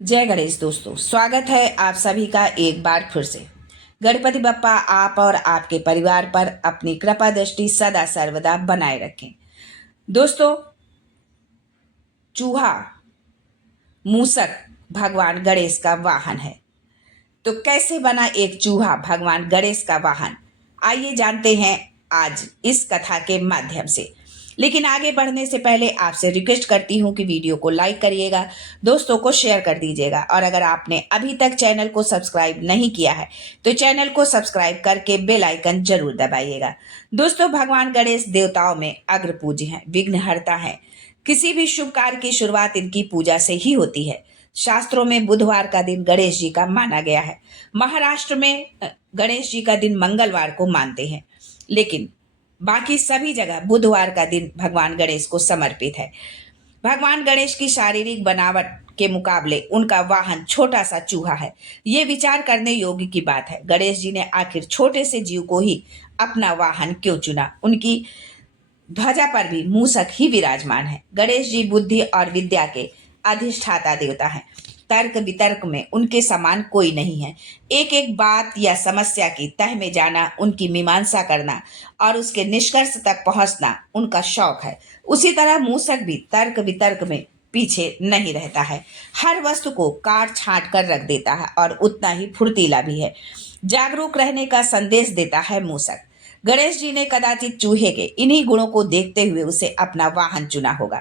जय गणेश दोस्तों, स्वागत है आप सभी का एक बार फिर से। गणपति बप्पा आप और आपके परिवार पर अपनी कृपा दृष्टि सदा सर्वदा बनाए रखें। दोस्तों, चूहा मूसक भगवान गणेश का वाहन है। तो कैसे बना एक चूहा भगवान गणेश का वाहन, आइए जानते हैं आज इस कथा के माध्यम से। लेकिन आगे बढ़ने से पहले आपसे रिक्वेस्ट करती हूँ कि वीडियो को लाइक करिएगा, दोस्तों को शेयर कर दीजिएगा, और अगर आपने अभी तक चैनल को सब्सक्राइब नहीं किया है तो चैनल को सब्सक्राइब करके बेल आइकन जरूर दबाइएगा। दोस्तों, भगवान गणेश देवताओं में अग्र पूज्य हैं, विघ्नहर्ता हैं। किसी भी शुभ कार्य की शुरुआत इनकी पूजा से ही होती है। शास्त्रों में बुधवार का दिन गणेश जी का माना गया है। महाराष्ट्र में गणेश जी का दिन मंगलवार को मानते हैं, लेकिन बाकी सभी जगह बुधवार का दिन भगवान गणेश को समर्पित है। भगवान गणेश की शारीरिक बनावट के मुकाबले उनका वाहन छोटा सा चूहा है। ये विचार करने योग्य की बात है, गणेश जी ने आखिर छोटे से जीव को ही अपना वाहन क्यों चुना। उनकी ध्वजा पर भी मूसक ही विराजमान है। गणेश जी बुद्धि और विद्या के अधिष्ठाता देवता हैं। तर्क वितर्क में उनके समान कोई नहीं है। एक एक बात या समस्या की तह में जाना, उनकी मीमांसा करना और उसके निष्कर्ष तक पहुंचना उनका शौक है। उसी तरह मूसक भी तर्क वितर्क में पीछे नहीं रहता है। हर वस्तु को काट छांट कर रख देता है और उतना ही फुर्तीला भी है। जागरूक रहने का संदेश देता है मूसक। गणेश जी ने कदाचित चूहे के इन्हीं गुणों को देखते हुए उसे अपना वाहन चुना होगा।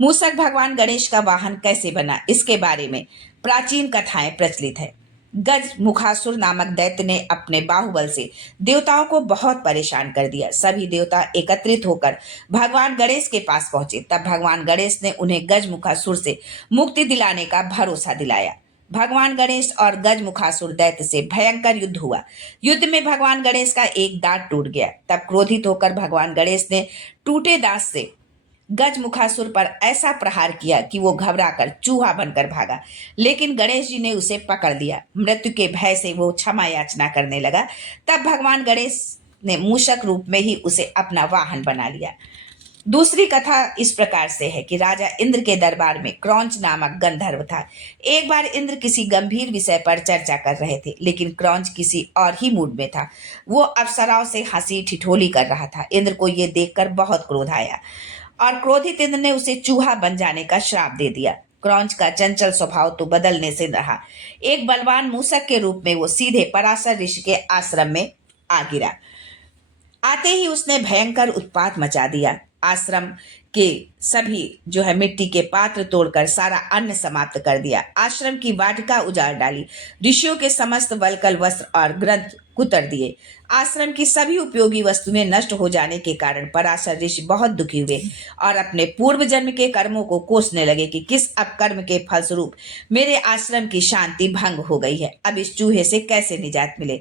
मूसक भगवान गणेश का वाहन कैसे बना, इसके बारे में प्राचीन कथाएं प्रचलित है। गज मुखासुर नामक दैत्य ने अपने बाहुबल से देवताओं को बहुत परेशान कर दिया। सभी देवता एकत्रित होकर भगवान गणेश के पास पहुंचे। तब भगवान गणेश ने उन्हें गज मुखासुर से मुक्ति दिलाने का भरोसा दिलाया। भगवान गणेश और गज मुखासुर दैत्य से भयंकर युद्ध हुआ। युद्ध में भगवान गणेश का एक दांत टूट गया। तब क्रोधित होकर भगवान गणेश ने टूटे दांत से गज मुखासुर पर ऐसा प्रहार किया कि वो घबराकर चूहा बनकर भागा। लेकिन गणेश जी ने उसे पकड़ लिया। मृत्यु के भय से वो क्षमा याचना करने लगा। तब भगवान गणेश ने मूषक रूप में ही उसे अपना वाहन बना लिया। दूसरी कथा इस प्रकार से है कि राजा इंद्र के दरबार में क्रौंच नामक गंधर्व था। एक बार इंद्र किसी गंभीर विषय पर चर्चा कर रहे थे, लेकिन क्रौंच किसी और ही मूड में था। वो अप्सराओं से हंसी ठिठोली कर रहा था। इंद्र को ये देखकर बहुत क्रोध आया और क्रोधित इंद्र ने उसे चूहा बन जाने का श्राप दे दिया। क्रौंच का चंचल स्वभाव तो बदलने से रहा। एक बलवान मूसक के रूप में वो सीधे पराशर ऋषि के आश्रम में आ गिरा। आते ही उसने भयंकर उत्पात मचा दिया। आश्रम के सभी जो है मिट्टी के पात्र तोड़कर सारा अन्न समाप्त कर दिया। आश्रम की वाटिका उजाड़ डाली। ऋषियों के समस्त वल्कल वस्त्र और ग्रंथ कुतर दिए। आश्रम की सभी उपयोगी वस्तुएं नष्ट हो जाने के कारण पराशर ऋषि बहुत दुखी हुए और अपने पूर्व जन्म के कर्मों को कोसने लगे कि किस अपकर्म के फलस्वरूप मेरे आश्रम की शांति भंग हो गई है। अब इस चूहे से कैसे निजात मिले।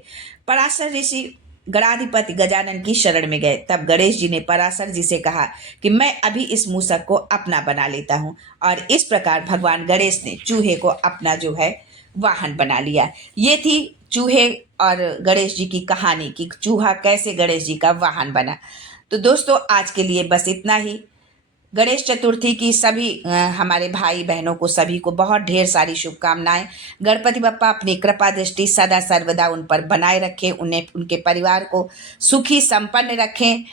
पराशर ऋषि गणाधिपति गजानन की शरण में गए। तब गणेश जी ने पराशर जी से कहा कि मैं अभी इस मूसक को अपना बना लेता हूं, और इस प्रकार भगवान गणेश ने चूहे को अपना जो है वाहन बना लिया। ये थी चूहे और गणेश जी की कहानी कि चूहा कैसे गणेश जी का वाहन बना। तो दोस्तों, आज के लिए बस इतना ही। गणेश चतुर्थी की सभी हमारे भाई बहनों को सभी को बहुत ढेर सारी शुभकामनाएं। गणपति बप्पा अपनी कृपा दृष्टि सदा सर्वदा उन पर बनाए रखें, उन्हें उनके परिवार को सुखी संपन्न रखें।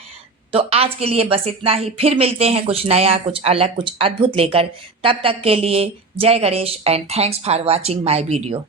तो आज के लिए बस इतना ही। फिर मिलते हैं कुछ नया, कुछ अलग, कुछ अद्भुत लेकर। तब तक के लिए जय Ganesh and thanks for watching my video.